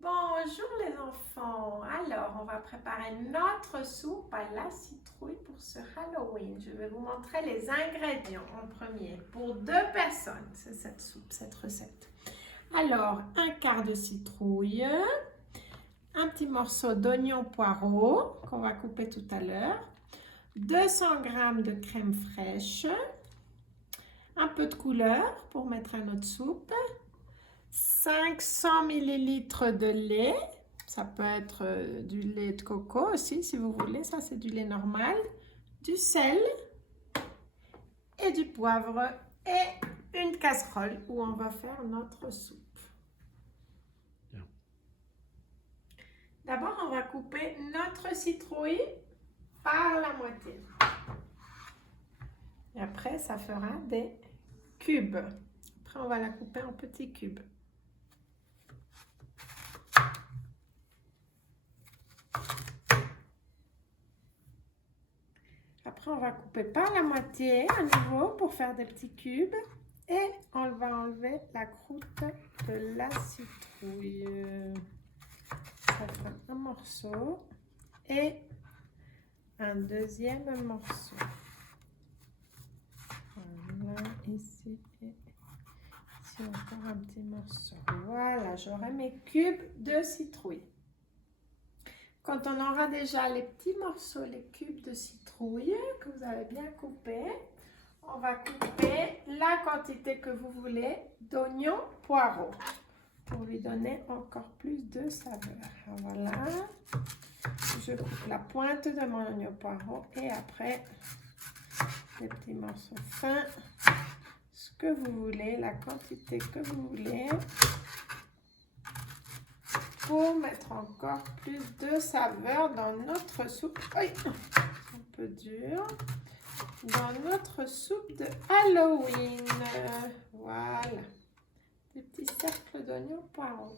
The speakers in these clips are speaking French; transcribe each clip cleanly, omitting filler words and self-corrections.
Bonjour les enfants. Alors, on va préparer notre soupe à la citrouille pour ce Halloween. Je vais vous montrer les ingrédients en premier. Pour 2 personnes, c'est cette soupe, cette recette. Alors, un quart de citrouille, un petit morceau d'oignon poireau qu'on va couper tout à l'heure, 200 g de crème fraîche, un peu de couleur pour mettre à notre soupe, 500 ml de lait, ça peut être du lait de coco aussi si vous voulez, ça c'est du lait normal, du sel et du poivre et une casserole où on va faire notre soupe. D'abord on va couper notre citrouille par la moitié et après ça fera des cubes. Après on va la couper en petits cubes. Après, on va couper par la moitié à nouveau pour faire des petits cubes. Et on va enlever la croûte de la citrouille. Ça fait un morceau et un deuxième morceau. Voilà, ici et ici encore un petit morceau. Voilà, j'aurai mes cubes de citrouille. Quand on aura déjà les petits morceaux, les cubes de citrouille que vous avez bien coupés, on va couper la quantité que vous voulez d'oignons poireaux pour lui donner encore plus de saveur. Voilà, je coupe la pointe de mon oignon poireau et après les petits morceaux fins, ce que vous voulez, la quantité que vous voulez, pour mettre encore plus de saveur dans notre soupe. Oui, un peu dur. Dans notre soupe de Halloween. Voilà. Des petits cercles d'oignons poireaux.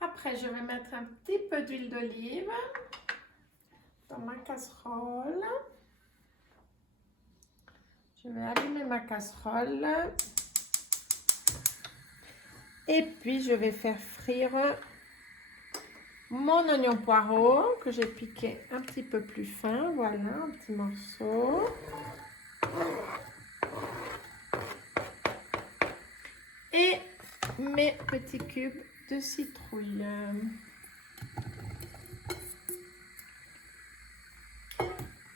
Après, je vais mettre un petit peu d'huile d'olive dans ma casserole. Je vais allumer ma casserole. Et puis, je vais faire frire mon oignon poireau que j'ai piqué un petit peu plus fin. Voilà, un petit morceau. Et mes petits cubes de citrouille.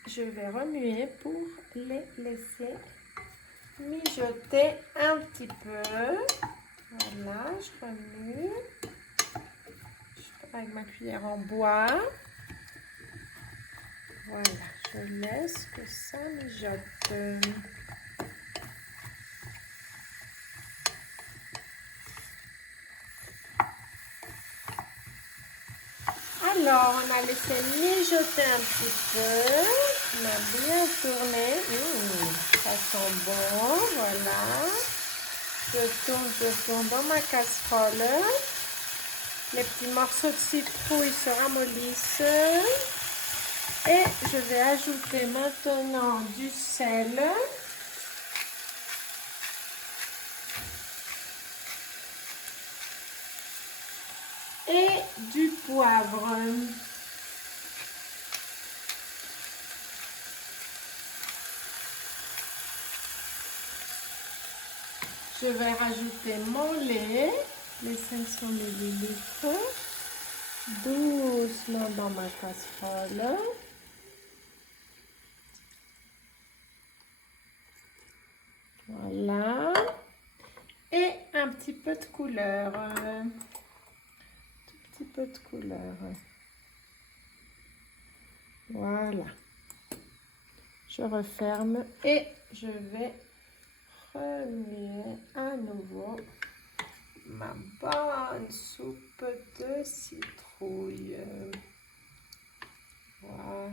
Je vais remuer pour les laisser mijoter un petit peu. Voilà, je remue avec ma cuillère en bois. Voilà, je laisse que ça mijote. Alors, on a laissé mijoter un petit peu. On a bien tourné. Ça sent bon, voilà. Je tourne dans ma casserole. Les petits morceaux de citrouille se ramollissent. Et je vais ajouter maintenant du sel. Et du poivre. Je vais rajouter mon lait, les 500 ml, doucement dans ma casserole. Voilà. Et un petit peu de couleur. Tout petit peu de couleur. Voilà. Je referme et je vais remuer à nouveau ma bonne soupe de citrouille. Voilà,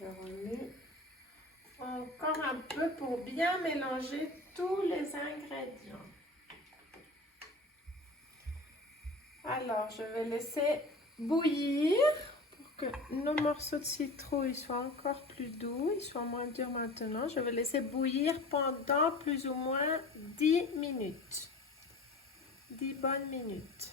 je remue encore un peu pour bien mélanger tous les ingrédients. Alors, je vais laisser bouillir pour que nos morceaux de citrouille soient encore plus doux, ils soient moins durs maintenant. Je vais laisser bouillir pendant plus ou moins 10 minutes. 10 bonnes minutes.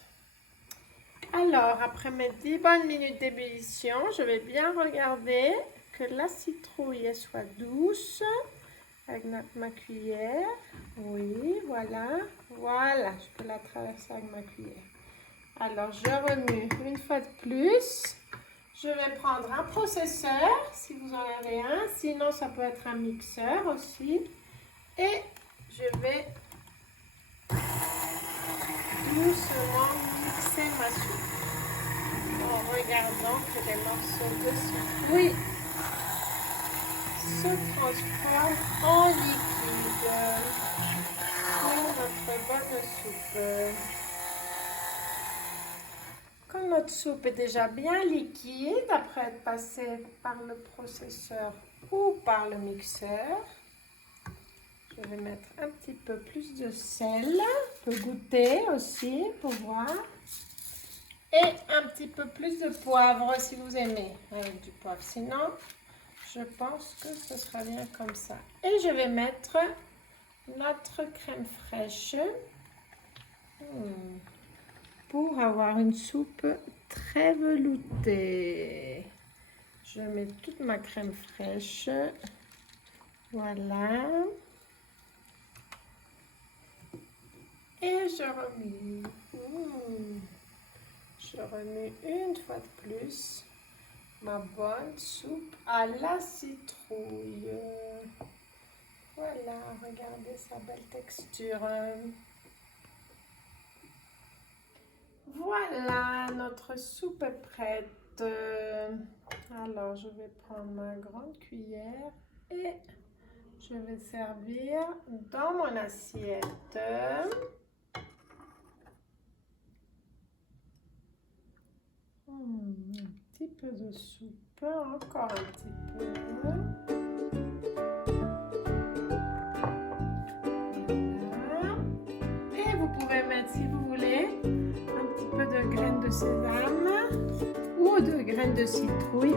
Alors, après mes 10 bonnes minutes d'ébullition, je vais bien regarder que la citrouille soit douce avec ma cuillère. Oui, voilà. Voilà, je peux la traverser avec ma cuillère. Alors, je remue une fois de plus. Je vais prendre un processeur, si vous en avez un. Sinon, ça peut être un mixeur aussi. Et je vais doucement mixer ma soupe en regardant que les morceaux de citrouille se transforment en liquide pour notre bonne soupe. Quand notre soupe est déjà bien liquide, après être passée par le processeur ou par le mixeur, je vais mettre un petit peu plus de sel, on peut goûter aussi pour voir, et un petit peu plus de poivre si vous aimez avec du poivre. Sinon, je pense que ce sera bien comme ça. Et je vais mettre notre crème fraîche pour avoir une soupe très veloutée. Je mets toute ma crème fraîche. Voilà. Et je remue. Je remue une fois de plus ma bonne soupe à la citrouille. Voilà, regardez sa belle texture. Voilà, notre soupe est prête. Alors, je vais prendre ma grande cuillère et je vais servir dans mon assiette. Un petit peu de soupe, encore un petit peu. Voilà. Et vous pouvez mettre, si vous voulez, un petit peu de graines de sésame ou de graines de citrouille